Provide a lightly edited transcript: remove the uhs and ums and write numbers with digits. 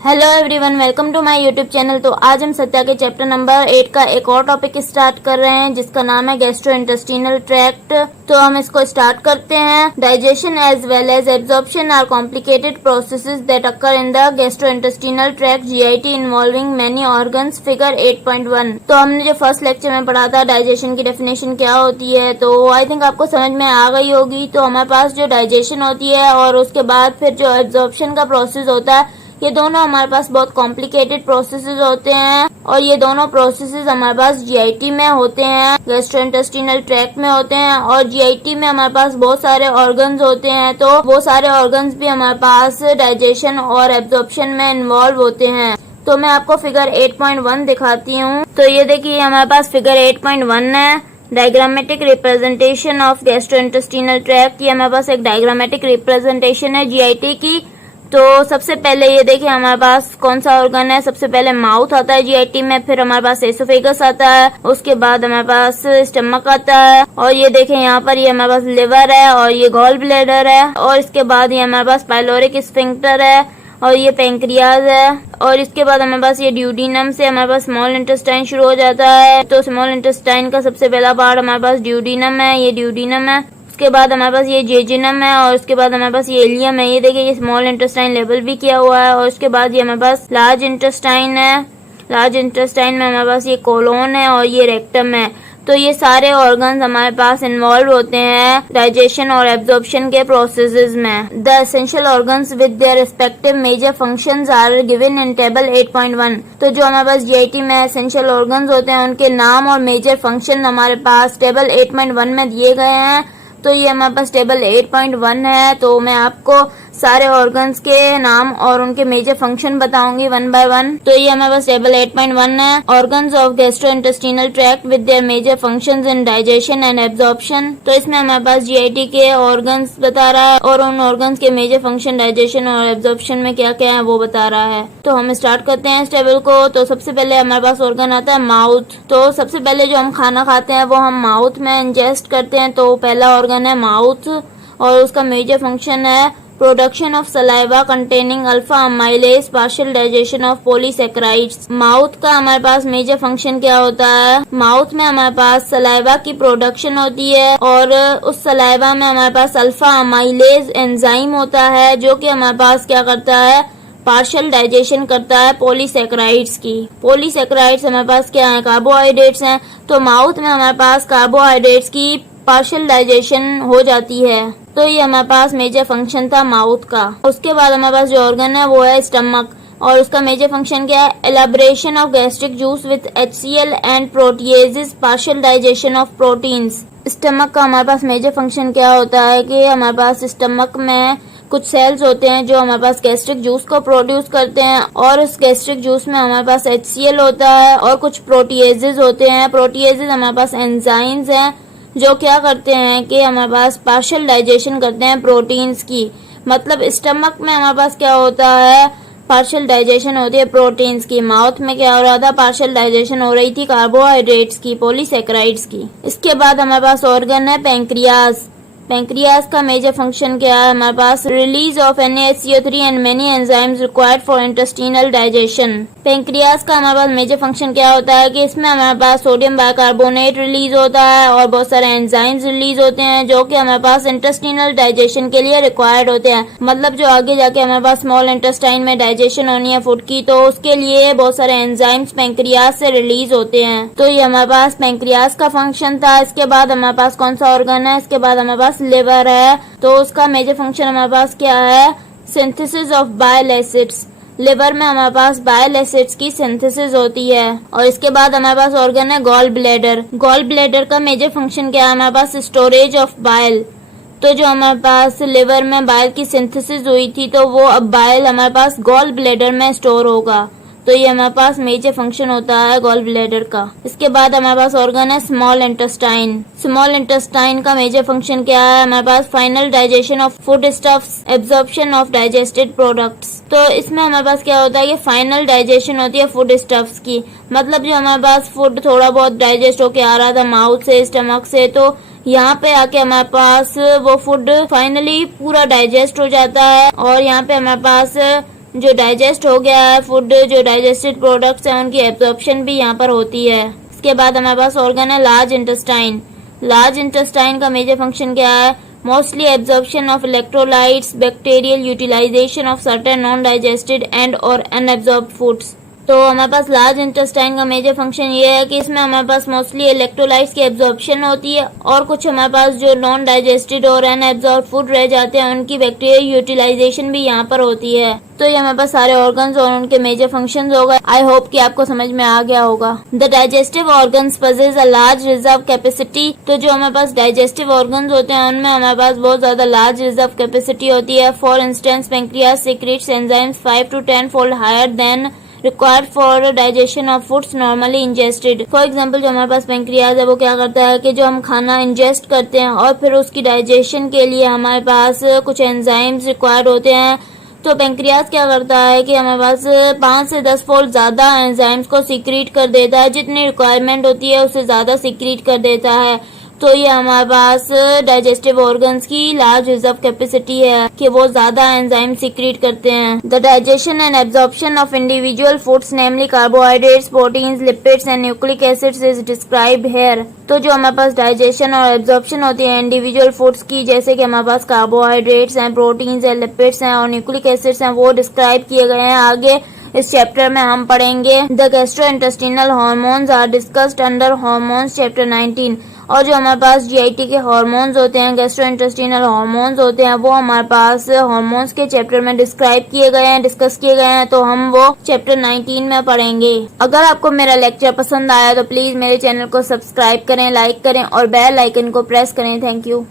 Hello everyone, welcome to my YouTube channel. तो आज हम सत्या के चैप्टर नंबर 8 का एक और टॉपिक स्टार्ट कर रहे हैं जिसका नाम है गैस्ट्रोइंटेस्टिनल ट्रैक्ट। तो हम इसको स्टार्ट करते हैं। Digestion as well as absorption are complicated processes that occur in the gastrointestinal tract GIT involving many organs, figure 8.1। तो हमने जो फर्स्ट लेक्चर में पढ़ा था डाइजेशन की डेफिनेशन क्या होती है, तो आई थिंक आपको समझ में आ गई होगी। तो हमारे पास जो डाइजेशन होती है और उसके बाद फिर जो एब्जॉर्प्शन का प्रोसेस होता है, ये दोनों हमारे पास बहुत कॉम्प्लिकेटेड प्रोसेसेस होते हैं और ये दोनों प्रोसेसेस हमारे पास जीआईटी में होते हैं, गैस्ट्रोइंटेस्टिनल ट्रैक्ट में होते हैं। और जीआईटी में हमारे पास बहुत सारे ऑर्गन्स होते हैं, तो वो सारे ऑर्गन्स भी हमारे पास डाइजेशन और एब्जॉर्प्शन में इन्वॉल्व होते हैं। तो मैं आपको फिगर 8.1 दिखाती हूँ। तो ये देखिए हमारे पास फिगर 8.1 है, diagrammatic representation of gastrointestinal tract. ये हमारे पास एक डायग्रामेटिक रिप्रेजेंटेशन है जीआईटी की। तो सबसे पहले ये देखिए हमारे पास कौन सा ऑर्गन है। सबसे पहले माउथ आता है जीआईटी में, फिर हमारे पास एसोफेगस आता है, उसके बाद हमारे पास स्टमक आता है, और ये देखें यहाँ पर ये हमारे पास लिवर है, और ये गॉल ब्लैडर है, और इसके बाद ये हमारे पास पाइलोरिक स्फिंक्टर है, और ये पेंक्रियाज है, और इसके बाद हमारे पास ये ड्यूडिनम से हमारे पास स्मॉल इंटेस्टाइन शुरू हो जाता है। तो स्मॉल इंटेस्टाइन का सबसे पहला पार्ट हमारे पास ड्यूडिनम है, ये ड्यूडिनम है। उसके बाद हमारे पास ये जेजिनम है, और उसके बाद हमारे पास ये इलियम है। ये देखिए ये स्मॉल इंटेस्टाइन लेवल भी किया हुआ है। और उसके बाद ये हमारे पास लार्ज इंटेस्टाइन है। लार्ज इंटेस्टाइन में हमारे पास ये कोलोन है और ये रेक्टम है। तो ये सारे ऑर्गन्स हमारे पास इन्वॉल्व होते हैं डाइजेशन और एब्जॉर्प्शन के प्रोसेसेस में। The essential organs with their respective major functions are given in table 8.1। तो जो हमारे पास जीआईटी में एसेंशियल ऑर्गन्स होते हैं उनके नाम और मेजर फंक्शन हमारे पास टेबल 8.1 में दिए गए हैं। तो ये हमारे पास टेबल 8.1 है। तो मैं आपको सारे ऑर्गन्स के नाम और उनके मेजर फंक्शन बताऊंगी वन बाय वन। तो ये हमारे पास टेबल 8.1 है, organs of gastrointestinal tract with their major functions in digestion and absorption. तो इसमें हमारे पास जीआईटी के ऑर्गन्स बता रहा है और उन ऑर्गन्स के मेजर फंक्शन डाइजेशन और एब्जॉर्प्शन में क्या क्या है वो बता रहा है। तो हम स्टार्ट करते हैं इस टेबल को। तो सबसे पहले हमारे पास ऑर्गन आता है माउथ। तो सबसे पहले जो हम खाना खाते हैं वो हम माउथ में इंजेस्ट करते हैं। तो पहला ऑर्गन है माउथ और उसका मेजर फंक्शन है production of saliva containing alpha amylase, partial digestion of polysaccharides. Mouth का हमारे पास मेजर फंक्शन क्या होता है, माउथ में हमारे पास सलाइवा की प्रोडक्शन होती है और उस सलाइवा में हमारे पास अल्फा अमाइलेज एंजाइम होता है जो कि हमारे पास क्या करता है, पार्शियल डाइजेशन करता है पॉलीसैकेराइड्स की। पॉलीसैकेराइड्स हमारे पास क्या है, कार्बोहाइड्रेट्स हैं। तो माउथ में हमारे पास कार्बोहाइड्रेट्स की पार्शियल डाइजेशन हो जाती है। तो ये हमारे पास मेजर फंक्शन था माउथ का। उसके बाद हमारे पास जो ऑर्गन है वो है स्टमक और उसका मेजर फंक्शन क्या है, elaboration of gastric juice with HCl and proteases, partial digestion of proteins. Stomach का हमारे पास मेजर फंक्शन क्या होता है कि हमारे पास स्टमक में कुछ सेल्स होते हैं जो हमारे पास गैस्ट्रिक जूस को प्रोड्यूस करते हैं और उस गैस्ट्रिक जूस में हमारे पास HCl होता है और कुछ प्रोटीएजेस होते हैं। प्रोटीएजेस हमारे पास एंजाइम्स हैं जो क्या करते हैं कि हमारे पास पार्शियल डाइजेशन करते हैं प्रोटीन्स की। मतलब स्टमक में हमारे पास क्या होता है, पार्शियल डाइजेशन होती है प्रोटीन्स की। माउथ में क्या हो रहा था, पार्शियल डाइजेशन हो रही थी कार्बोहाइड्रेट्स की, पॉलीसैकेराइड्स की। इसके बाद हमारे पास ऑर्गन है पेंक्रियाज। पेंक्रियाज का मेजर फंक्शन क्या है, हमारे पास release of NaHCO3 and many enzymes required for intestinal digestion. Pancreas का हमारे पास मेजर फंक्शन क्या होता है कि इसमें हमारे पास सोडियम बाइकार्बोनेट रिलीज होता है और बहुत सारे एंजाइम्स रिलीज होते हैं जो कि हमारे पास इंटेस्टिनल डाइजेशन के लिए रिक्वायर्ड होते हैं। मतलब जो आगे जाके हमारे पास स्मॉल इंटेस्टाइन में डाइजेशन होनी है फूड की, तो उसके लिए बहुत सारे एंजाइम्स पेंक्रियाज से रिलीज होते हैं। तो ये हमारे पास पेंक्रियाज का फंक्शन था। इसके बाद हमारे पास कौन सा ऑर्गन है, इसके बाद हमारे पास लिवर है। तो उसका मेजर फंक्शन हमारे पास क्या है, synthesis of bile acids. Liver में हमारे पास बाइल एसिड्स की सिंथेसिस होती है। और इसके बाद हमारे पास ऑर्गन है गॉल ब्लैडर। गॉल ब्लैडर का मेजर फंक्शन क्या है, हमारे पास स्टोरेज ऑफ बाइल। तो जो हमारे पास लिवर में बाइल की सिंथेसिस हुई थी तो वो अब बाइल हमारे पास गॉल ब्लैडर में स्टोर होगा। तो ये हमारे पास मेजर फंक्शन होता है गॉल ब्लैडर का। इसके बाद हमारे पास ऑर्गन है स्मॉल इंटेस्टाइन। स्मॉल इंटेस्टाइन का मेजर फंक्शन क्या है, हमारे पास final digestion of food stuffs, absorption of digested products. तो इसमें हमारे पास क्या होता है कि फाइनल डाइजेशन होती है फूड स्टफ्स की। मतलब जो हमारे पास फूड थोड़ा बहुत डाइजेस्ट होके आ रहा था माउथ से, स्टमक से, तो यहाँ पे आके हमारे पास वो फूड फाइनली पूरा डाइजेस्ट हो जाता है और यहाँ पे हमारे पास जो डाइजेस्ट हो गया है फूड, जो डाइजेस्टेड प्रोडक्ट्स हैं उनकी एब्जॉर्प्शन भी यहाँ पर होती है। इसके बाद हमारे पास ऑर्गन है लार्ज इंटेस्टाइन। लार्ज इंटेस्टाइन का मेजर फंक्शन क्या है? Mostly absorption of electrolytes, bacterial utilization of certain non digested and और अनएब्जॉर्ब्ड फूड्स। तो हमारे पास लार्ज इंटेस्टाइन का मेजर फंक्शन ये है कि इसमें हमारे पास मोस्टली इलेक्ट्रोलाइट्स की एब्जॉर्प्शन होती है और कुछ हमारे पास जो नॉन डाइजेस्टेड और अनएब्जॉर्ब्ड फूड रह जाते हैं उनकी बैक्टीरियल यूटिलाइजेशन भी यहाँ पर होती है। तो ये हमारे पास सारे ऑर्गन्स और उनके मेजर फंक्शंस हो गए। आई होप कि आपको समझ में आ गया होगा। The digestive organs possess a large reserve capacity. तो जो हमारे पास डाइजेस्टिव ऑर्गन्स होते हैं उनमें हमारे पास बहुत ज्यादा लार्ज रिजर्व कैपेसिटी होती है। For instance pancreas secretes enzymes 5 to 10 fold higher than required for digestion of foods normally ingested. For example जो हमारे पास पेंक्रियाज है वो क्या करता है कि जो हम खाना इंजेस्ट करते हैं और फिर उसकी डाइजेशन के लिए हमारे पास कुछ एंजाइम्स रिक्वायर्ड होते हैं। तो पेंक्रियाज क्या करता है कि हमारे पास 5 से 10 फोल्ड ज्यादा एंजाइम्स को सीक्रेट कर देता है, जितनी रिक्वायरमेंट होती है उससे ज्यादा सीक्रेट कर देता है। तो ये हमारे पास डाइजेस्टिव ऑर्गन्स की लार्ज रिजर्व कैपेसिटी है कि वो ज्यादा एंजाइम सीक्रेट करते हैं। The digestion and absorption of individual foods namely carbohydrates, proteins, lipids and nucleic acids is described here. तो जो हमारे पास डाइजेशन और एब्जॉर्प्शन होती है इंडिविजुअल फूड्स की, जैसे कि हमारे पास कार्बोहाइड्रेट्स हैं, प्रोटीन्स हैं, लिपिड्स हैं और न्यूक्लिक एसिड्स हैं, वो डिस्क्राइब किए गए हैं। आगे इस चैप्टर में हम पढ़ेंगे the gastrointestinal hormones are discussed under hormones chapter 19। और जो हमारे पास जीआईटी के हार्मोन्स होते हैं, गैस्ट्रोइंटेस्टिनल हार्मोन्स होते हैं, वो हमारे पास हार्मोन्स के चैप्टर में डिस्क्राइब किए गए हैं, डिस्कस किए गए हैं। तो हम वो चैप्टर 19 में पढ़ेंगे। अगर आपको मेरा लेक्चर पसंद आया तो प्लीज मेरे चैनल को सब्सक्राइब करें, लाइक करें और बेल आइकन को प्रेस करें। Thank you.